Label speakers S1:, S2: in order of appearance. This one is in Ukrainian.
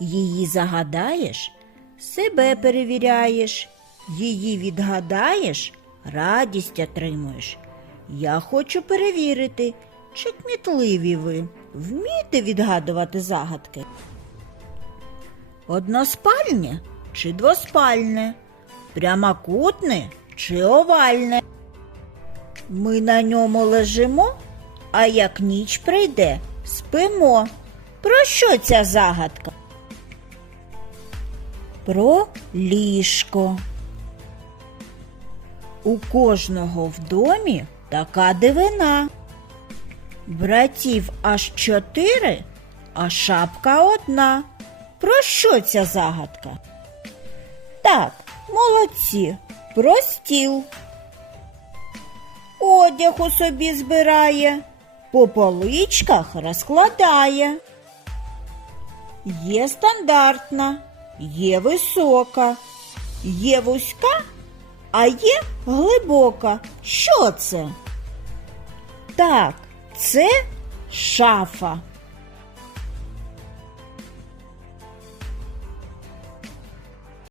S1: Її загадаєш, себе перевіряєш, її відгадаєш, радість отримуєш. Я хочу перевірити, чи кмітливі ви вмієте відгадувати загадки? Односпальне чи двоспальне? Прямокутне чи овальне? Ми на ньому лежимо, а як ніч прийде, спимо. Про що ця загадка? Про ліжко. У кожного в домі така дивина. Братів аж чотири, а шапка одна. Про що ця загадка? Так, молодці, про стіл. Одяг у собі збирає, по поличках розкладає. Є стандартна, є висока, є вузька, а є глибока. Що це? Так, це шафа.